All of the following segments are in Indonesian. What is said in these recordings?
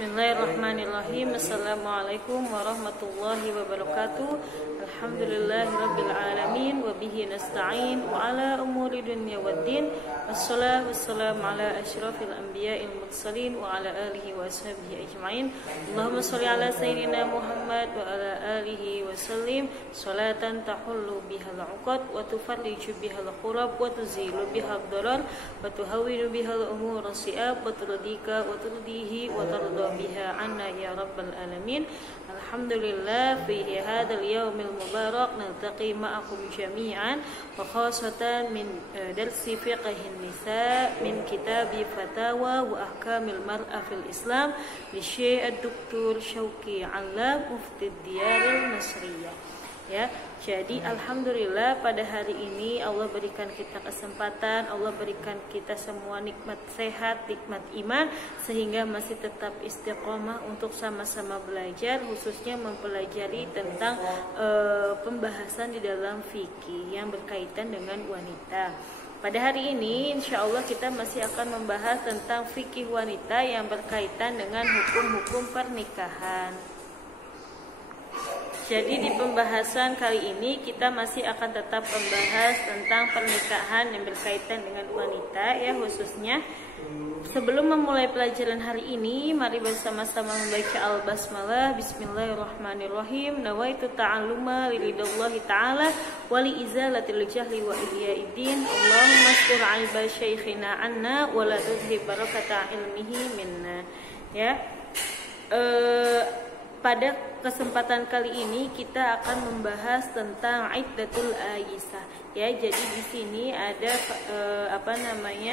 Bismillahirrahmanirrahim. Assalamualaikum warahmatullahi wabarakatuh. Alhamdulillahirabbil alamin wa bihi nasta'in wa ala umuri dunya waddin. Wassalatu wassalamu ala asyrafil anbiya'il mursalin wa ala alihi wa ashabihi ajmain. Allahumma shalli ala sayyidina Muhammad wa ala alihi wa sallim salatan tahullu bihal 'uqad wa tufarriju bihal qurab wa tuzilu bihal darar wa tuhawwinu bihal umur si'ab wa turdika wa turdihi wa tarda biha anna ya rabbal alamin. Alhamdulillah fi hadzal yaumil mubarak naltaqi ma'akum jami'an wa khasatan min darsi fiqhin nisa min kitabi fatawa wa ahkamil mar'a fil Islam li Syekh Dr. Syauqi Allam Mufti Diyaril Nasriyah. Ya, jadi alhamdulillah pada hari ini Allah berikan kita kesempatan, Allah berikan kita semua nikmat sehat, nikmat iman, sehingga masih tetap istiqomah untuk sama-sama belajar, khususnya mempelajari tentang pembahasan di dalam fikih yang berkaitan dengan wanita. Pada hari ini insya Allah kita masih akan membahas tentang fikih wanita yang berkaitan dengan hukum-hukum pernikahan. Jadi di pembahasan kali ini kita masih akan tetap membahas tentang pernikahan yang berkaitan dengan wanita ya, khususnya. Sebelum memulai pelajaran hari ini, mari bersama-sama membaca al-basmalah. Bismillahirrahmanirrahim. Nawaitu ta'alluma lillahi ta'ala wa li izalatil jahli wa ihya'id-din. Allahumma astur 'aiba syekhina 'anna wa la tudhib barakata ilmihi minna. Ya. Pada kesempatan kali ini kita akan membahas tentang iddatul aisah. Ya, jadi di sini ada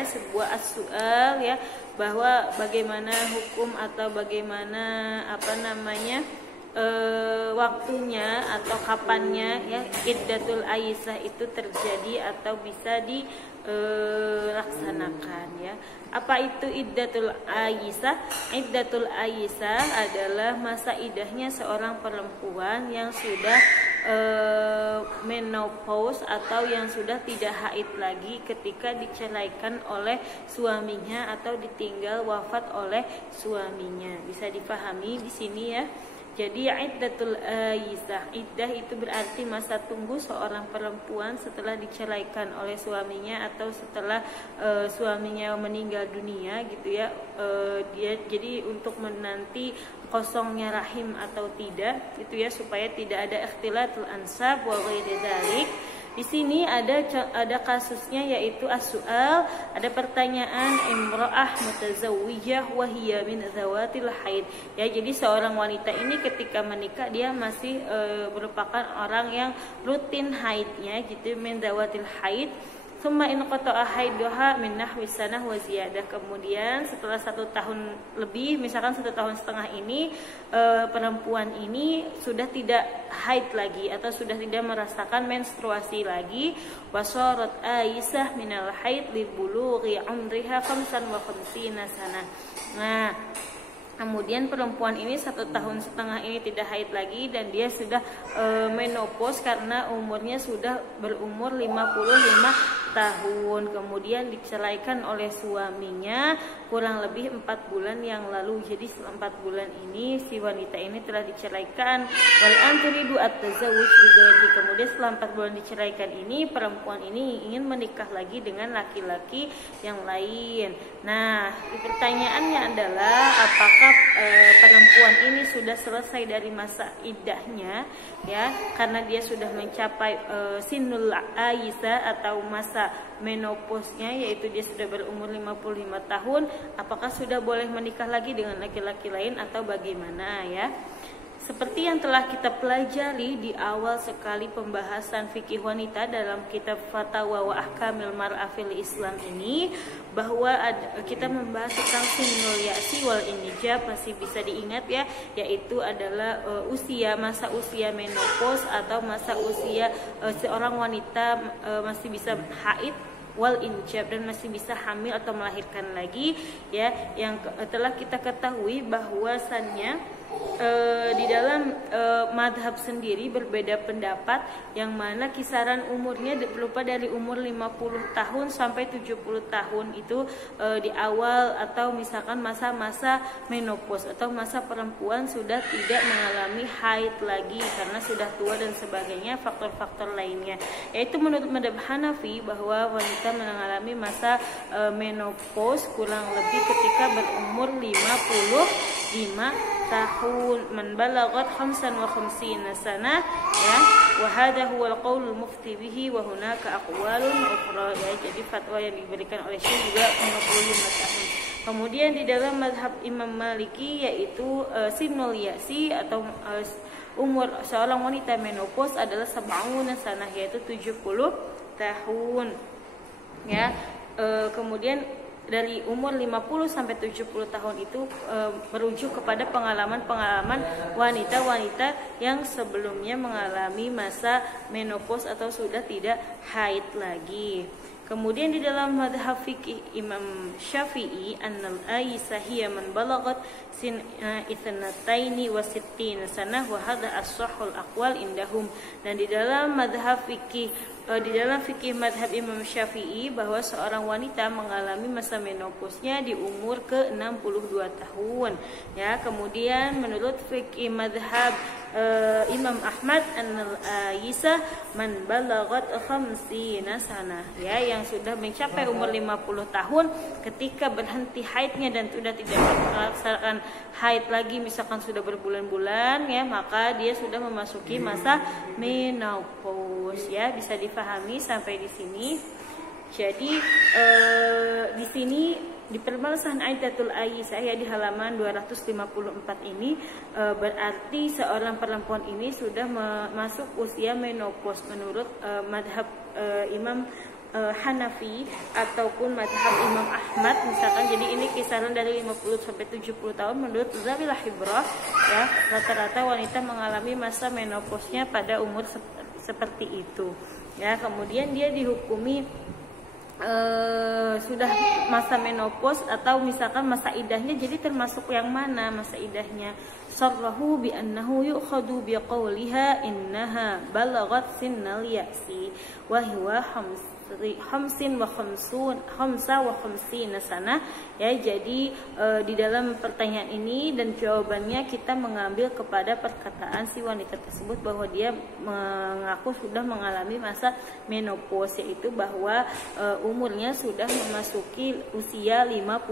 sebuah as-su'al ya, bahwa bagaimana hukum atau bagaimana waktunya atau kapannya ya iddatul aisah itu terjadi atau bisa dilaksanakan ya. Apa itu iddatul aisah? Iddatul aisah adalah masa idahnya seorang perempuan yang sudah menopause atau yang sudah tidak haid lagi ketika diceraikan oleh suaminya atau ditinggal wafat oleh suaminya. Bisa dipahami di sini ya. Jadi iddatul aisah, iddah itu berarti masa tunggu seorang perempuan setelah diceraikan oleh suaminya atau setelah suaminya meninggal dunia gitu ya. Dia jadi untuk menanti kosongnya rahim atau tidak gitu ya, supaya tidak ada ikhtilatul ansab wa ghairi dzalik. Di sini ada kasusnya yaitu as-su'al, ada pertanyaan imra'ah mutazawwijah wa hiya min zawatil haid. Ya, jadi seorang wanita ini ketika menikah dia masih merupakan orang yang rutin haidnya gitu, min zawatil haid. Summa in qata'a haiduha min nahwi sanah wa ziyadah. Kemudian setelah 1 tahun lebih, misalkan 1 tahun setengah ini, perempuan ini sudah tidak haid lagi atau sudah tidak merasakan menstruasi lagi. Wasarat aisah minal haid li bulughi umriha 55 sanah. Nah, kemudian perempuan ini 1 tahun setengah ini tidak haid lagi dan dia sudah menopause karena umurnya sudah berumur 55 tahun. Kemudian diceraikan oleh suaminya kurang lebih 4 bulan yang lalu. Jadi selama 4 bulan ini si wanita ini telah diceraikan. Wal anturidu at-tazawwuj bighairi. Kemudian setelah 4 bulan diceraikan ini, perempuan ini ingin menikah lagi dengan laki-laki yang lain. Nah, pertanyaannya adalah apakah perempuan ini sudah selesai dari masa iddahnya ya, karena dia sudah mencapai sinul aisah atau masa menopause-nya, yaitu dia sudah berumur 55 tahun, apakah sudah boleh menikah lagi dengan laki-laki lain atau bagaimana ya. Seperti yang telah kita pelajari di awal sekali pembahasan fikih wanita dalam kitab Fatawa wa Ahkamil Mar'a fil Islam ini, bahwa kita membahas tentang sinul ya'si wal inijab, masih bisa diingat ya, yaitu adalah masa usia menopause atau masa usia seorang wanita masih bisa haid wal injab, dan masih bisa hamil atau melahirkan lagi, ya. Yang telah kita ketahui bahwasannya di dalam madhab sendiri berbeda pendapat, yang mana kisaran umurnya berupa dari umur 50 tahun sampai 70 tahun itu di awal atau misalkan masa-masa menopause atau masa perempuan sudah tidak mengalami haid lagi karena sudah tua dan sebagainya, faktor-faktor lainnya. Yaitu menurut madhab Hanafi bahwa wanita mengalami masa menopause kurang lebih ketika berumur 55 tahun, man balagat 55 sanah, ya. Wa hadha huwa al-qaul al-mufti bihi wa hunaka aqwalun ukhra, ya. Jadi fatwa yang diberikan oleh Syekh juga 55 tahun. Kemudian di dalam mazhab Imam Maliki yaitu sinul yasi atau umur seorang wanita menopause adalah sab'una sanah, yaitu 70 tahun, ya. Kemudian dari umur 50 sampai 70 tahun itu merujuk kepada pengalaman-pengalaman wanita-wanita yang sebelumnya mengalami masa menopause atau sudah tidak haid lagi. Kemudian di dalam madhab fikih Imam Syafi'i, annal aisah hiya man balagat sin ithnataini wa sittina sanah wa hadha as-sahhul aqwal indahum. Dan di dalam madhab fikih madhab Imam Syafi'i bahwa seorang wanita mengalami masa menopausnya di umur ke-62 tahun, ya. Kemudian menurut fikih madhab Imam Ahmad, annal aisah man balagat 50 sanah, ya, yang sudah mencapai umur 50 tahun ketika berhenti haidnya dan sudah tidak melaksanakan haid lagi, misalkan sudah berbulan-bulan, ya, maka dia sudah memasuki masa menopause, ya. Bisa dipahami sampai di sini. Jadi di sini di permasalahan Aidatul Aisah, ya, di halaman 254 ini berarti seorang perempuan ini sudah masuk usia menopause menurut madhab Imam Hanafi ataupun madhab Imam Ahmad misalkan. Jadi ini kisaran dari 50 sampai 70 tahun menurut Zawilah Hibrah, ya. Rata-rata wanita mengalami masa menopause-nya pada umur seperti itu, ya. Kemudian dia dihukumi sudah masa menopause atau misalkan masa idahnya, jadi termasuk yang mana masa idahnya? Sarrahu bi annahu yu'khadu bi qawliha innaha balagat sinnal ya'si wa huwa khamsin wa khamsina sana, ya. Jadi di dalam pertanyaan ini dan jawabannya kita mengambil kepada perkataan si wanita tersebut bahwa dia mengaku sudah mengalami masa menopause, yaitu bahwa umurnya sudah memasuki usia 55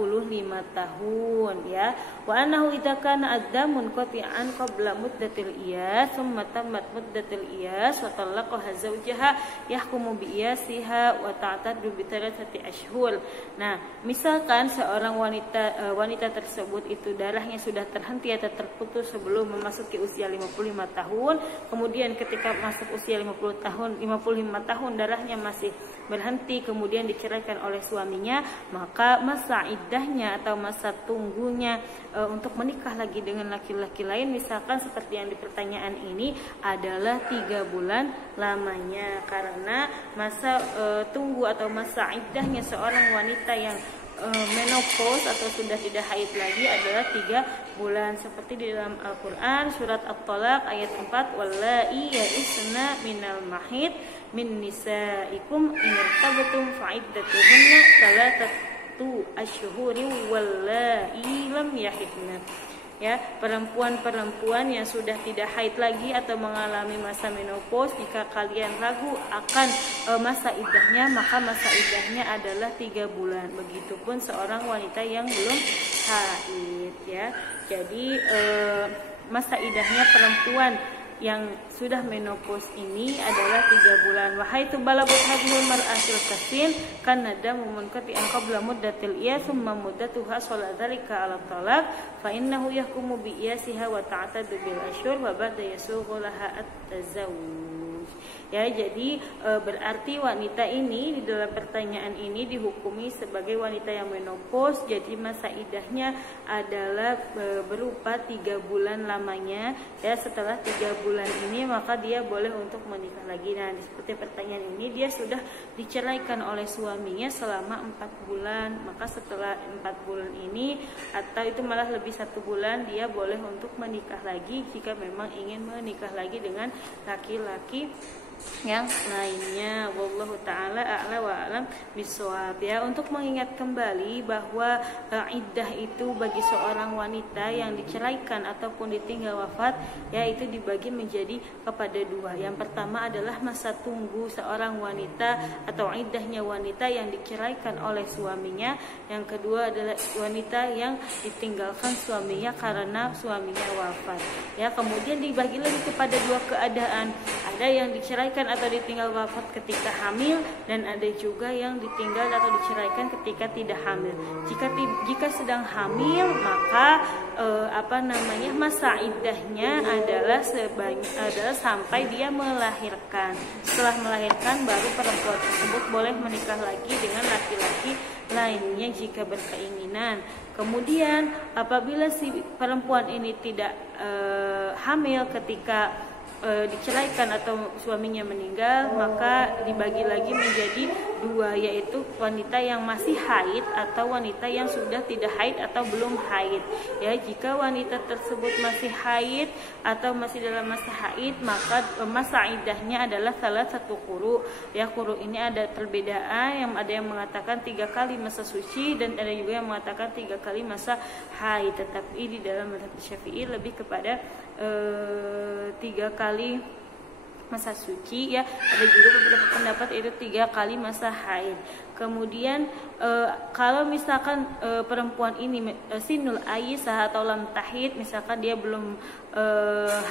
tahun, ya. Wa annahu idza kana addamun qati'an qabla muddatil iyas thumma tammat muddatil iyas wa talaqaha zawjaha yahkumu bi iyasiha wa ta'taddu bi 3 ashhur. Nah, misalkan seorang wanita tersebut itu darahnya sudah terhenti atau terputus sebelum memasuki usia 55 tahun, kemudian ketika masuk usia 55 tahun darahnya masih berhenti, kemudian diceraikan oleh suaminya, maka masa iddahnya atau masa tunggunya untuk menikah lagi dengan laki-laki lain, misalkan seperti yang di pertanyaan ini, adalah 3 bulan lamanya. Karena masa tunggu atau masa iddahnya seorang wanita yang menopause atau sudah tidak haid lagi adalah 3 bulan, seperti di dalam Al-Quran surat At-Talaq ayat 4, wallai ya'isna minal mahid min nisaikum in irtabtum fa'iddatuhunna 3 ashhurin wallai lam yahidna, ya. Perempuan-perempuan yang sudah tidak haid lagi atau mengalami masa menopause, jika kalian ragu akan masa iddahnya, maka masa iddahnya adalah 3 bulan. Begitupun seorang wanita yang belum haid, ya. Jadi masa iddahnya perempuan yang sudah menopause ini adalah 3 bulan. Wahai tu balabut hadmul mar'atil kasin kan nada mumunqati an qabla muddatil iya summa muddatuha saladzalika ala talaq fa innahu yahkumu bi iyasiha wa ta'tadu bil ashhur wa ba'da yasughu laha at-tazawwuj. Ya, jadi berarti wanita ini di dalam pertanyaan ini dihukumi sebagai wanita yang menopause. Jadi masa iddahnya adalah berupa 3 bulan lamanya. Ya, setelah 3 bulan ini maka dia boleh untuk menikah lagi. Nah, seperti pertanyaan ini dia sudah diceraikan oleh suaminya selama 4 bulan. Maka setelah 4 bulan ini atau itu malah lebih 1 bulan, dia boleh untuk menikah lagi jika memang ingin menikah lagi dengan laki-laki yang lainnya. Wallahu taala a'la wa a'lam bishawab. Ya, untuk mengingat kembali bahwa iddah itu bagi seorang wanita yang diceraikan ataupun ditinggal wafat, ya, itu dibagi menjadi kepada 2. Yang pertama adalah masa tunggu seorang wanita atau iddahnya wanita yang diceraikan oleh suaminya. Yang kedua adalah wanita yang ditinggalkan suaminya karena suaminya wafat. Ya, kemudian dibagi lagi kepada 2 keadaan. Ada yang diceraikan atau ditinggal wafat ketika hamil, dan ada juga yang ditinggal atau diceraikan ketika tidak hamil. Jika sedang hamil, maka masa iddahnya adalah sampai dia melahirkan. Setelah melahirkan baru perempuan tersebut boleh menikah lagi dengan laki-laki lainnya jika berkeinginan. Kemudian apabila si perempuan ini tidak hamil ketika diceraikan atau suaminya meninggal, maka dibagi lagi menjadi 2, yaitu wanita yang masih haid atau wanita yang sudah tidak haid atau belum haid. Ya, jika wanita tersebut masih haid atau masih dalam masa haid, maka masa iddahnya adalah salah satu quru. Ya, quru ini ada perbedaan, yang ada yang mengatakan 3 kali masa suci dan ada juga yang mengatakan 3 kali masa haid. Tetapi di dalam mazhab Syafi'i lebih kepada 3 kali masa suci, ya. Ada juga beberapa pendapat itu 3 kali masa haid. Kemudian kalau misalkan perempuan ini sinul aisah atau lam tahid, misalkan dia belum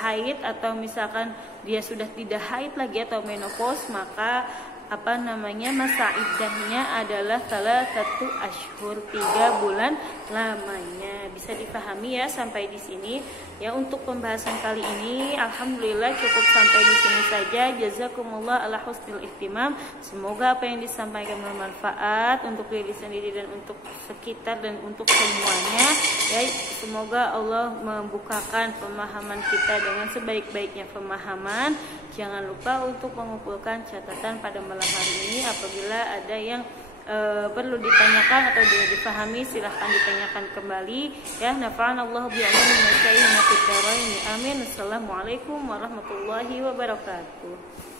haid atau misalkan dia sudah tidak haid lagi atau menopause, maka masa iddahnya adalah salah 1 ashhur, 3 bulan lamanya. Bisa dipahami ya sampai di sini. Ya, untuk pembahasan kali ini alhamdulillah cukup sampai di sini saja. Jazakumullah ala husnil ihtimam. Semoga apa yang disampaikan bermanfaat untuk diri sendiri dan untuk sekitar dan untuk semuanya. Ya, semoga Allah membukakan pemahaman kita dengan sebaik-baiknya pemahaman. Jangan lupa untuk mengumpulkan catatan pada malam hari ini. Apabila ada yang perlu ditanyakan atau tidak dipahami, silahkan ditanyakan kembali. Ya, nafa'anallahu bi'ulumin wa syai'in fid dharain. Amin. Assalamualaikum warahmatullahi wabarakatuh.